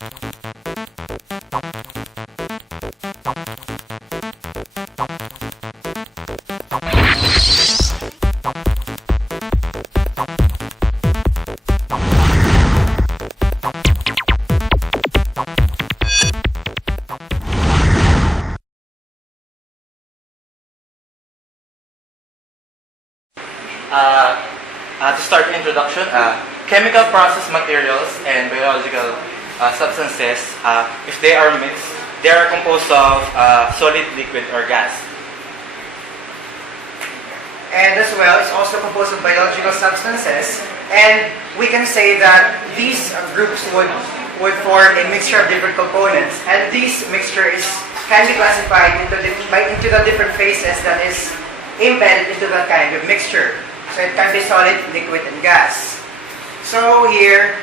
To start the introduction, chemical process materials and biological substances, if they are mixed, they are composed of solid, liquid, or gas. And as well, it's also composed of biological substances. And we can say that these groups would form a mixture of different components. And this mixture can be classified into the different phases that is embedded into that kind of mixture. So it can be solid, liquid, and gas. So here,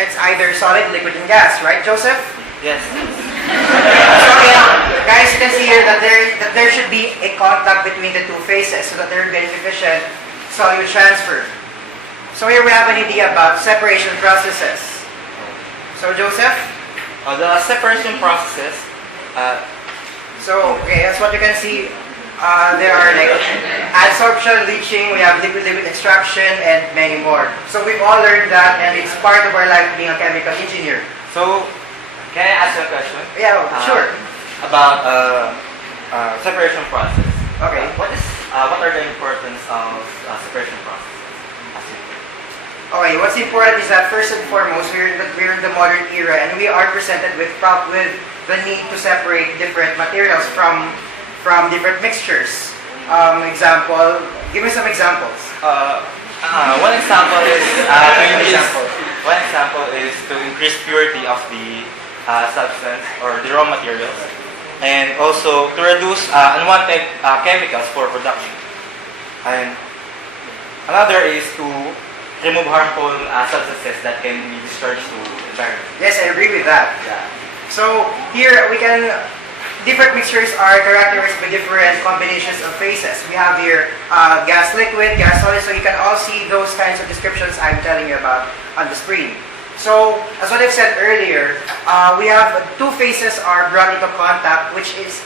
it's either solid, liquid, and gas, right, Joseph? Yes. So again, guys, you can see here that there should be a contact between the two phases so that there will be efficient solute transfer. So here we have an idea about separation processes. So Joseph? The separation processes. Okay, that's what you can see. There are like adsorption, leaching, we have liquid-liquid extraction, and many more. So we've all learned that, and it's part of our life being a chemical engineer. So, can I ask you a question? Yeah, sure. About separation process. Okay. What are the importance of separation process? Okay, what's important is that first and foremost, we're in the modern era, and we are presented with the need to separate different materials from different mixtures. Give me some examples. One example is to increase purity of the substance or the raw materials, and also to reduce unwanted chemicals for production. And another is to remove harmful substances that can be discharged to the environment. Yes, I agree with that. Yeah. So here different mixtures are characterized by different combinations of phases. We have here gas liquid, gas solid, so you can all see those kinds of descriptions I'm telling you about on the screen. So, as what I've said earlier, we have two phases are brought into contact, which is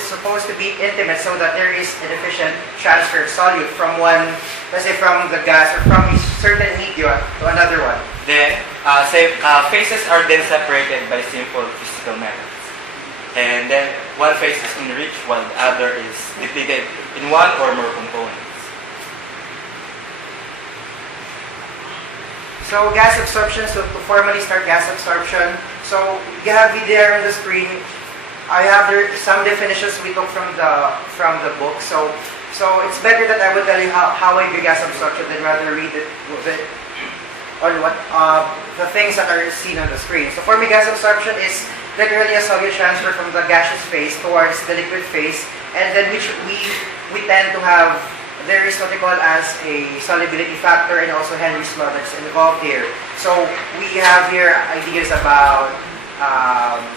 supposed to be intimate so that there is an efficient transfer of solute from one, let's say from the gas or from a certain media to another one. Then, phases are then separated by simple physical methods. And then one phase is enriched while the other is depleted in one or more components. So gas absorption, so to formally start gas absorption, so you have it there on the screen. I have there some definitions we took from the book. So it's better that I would tell you how I do gas absorption than rather read it or what the things that are seen on the screen. So for me, gas absorption is literally a solute transfer from the gaseous phase towards the liquid phase, and then which we tend to have, there is what we call as a solubility factor and also Henry's law that's involved here. So we have here ideas about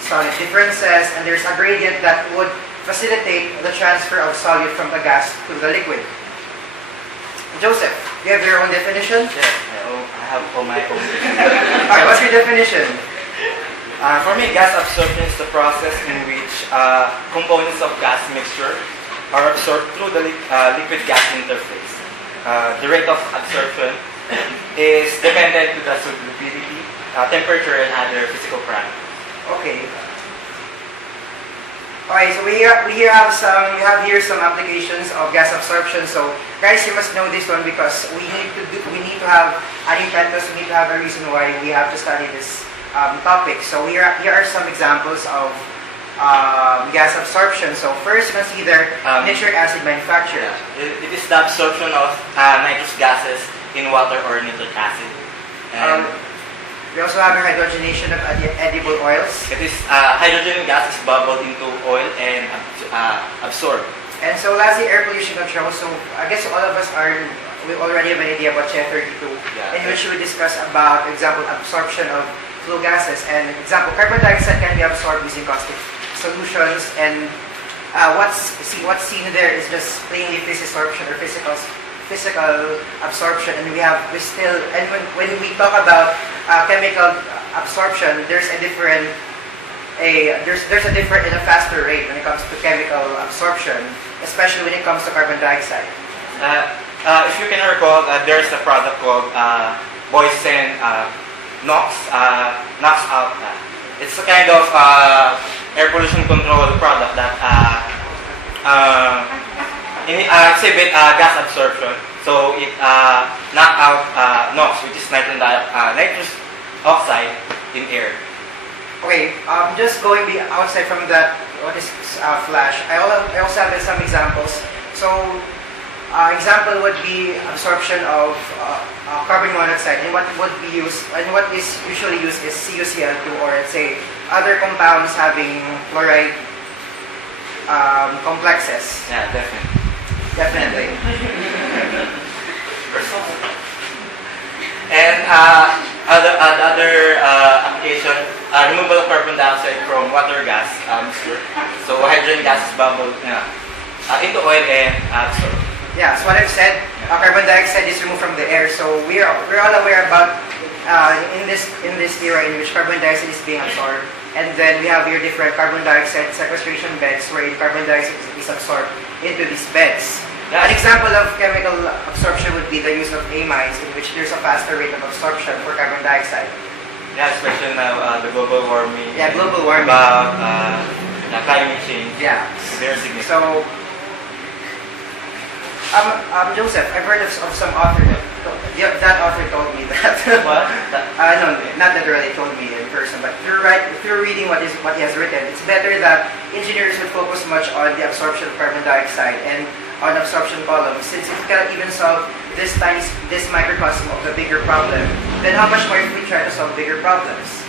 solid differences, and there's a gradient that would facilitate the transfer of solute from the gas to the liquid. Joseph, you have your own definition? Yes, I have all my own definition. Alright, what's your definition? For me, gas absorption is the process in which components of gas mixture are absorbed through the liquid-gas interface. The rate of absorption is dependent to the solubility, temperature, and other physical parameters. Okay. Okay, so we have here some applications of gas absorption. So guys, you must know this one because we need to have an impetus. We need to have a reason why we have to study this topic. So here are some examples of gas absorption. So first, consider nitric acid manufacture. Yeah. It is the absorption of nitrous gases in water or nitric acid. And we also have hydrogenation of edible oils. It is hydrogen gas is bubbled into oil and absorbed. And so lastly, air pollution control. So I guess all of us we already have an idea about ChE 32, in which we discuss about, for example, absorption of flue gases. And example, carbon dioxide can be absorbed using caustic solutions. And what's seen there is just plainly physical absorption. And when we talk about chemical absorption, there's a different and a faster rate when it comes to chemical absorption, especially when it comes to carbon dioxide. If you can recall, there's a product called Boysen NOx, NOx out. It's a kind of air pollution control product that exhibit gas absorption. So it knock out NOx, which is nitrous oxide in air. Okay, just going outside from that, what is flash? I also have some examples. So, example would be absorption of carbon monoxide, and what is usually used is CuCl2, or let's say other compounds having chloride complexes. Yeah, definitely. Definitely. And other application, removal of carbon dioxide from water gas mixture. So hydrogen gas is bubbled into oil and absorbed. Yeah, so what I've said, carbon dioxide is removed from the air. So we're all aware about in this era in which carbon dioxide is being absorbed, and then we have here different carbon dioxide sequestration beds wherein carbon dioxide is absorbed into these beds. Yeah. An example of chemical absorption would be the use of amines, in which there's a faster rate of absorption for carbon dioxide. Yeah, especially now the global warming. Yeah, global warming. About climate change. Yeah. Very significant. So, Joseph, I've heard of some author that author told me that. What? No, not literally told me in person, but through reading what he has written, it's better that engineers would focus much on the absorption of carbon dioxide and on absorption columns, since if we cannot even solve this microcosm of the bigger problem, then how much more if we try to solve bigger problems?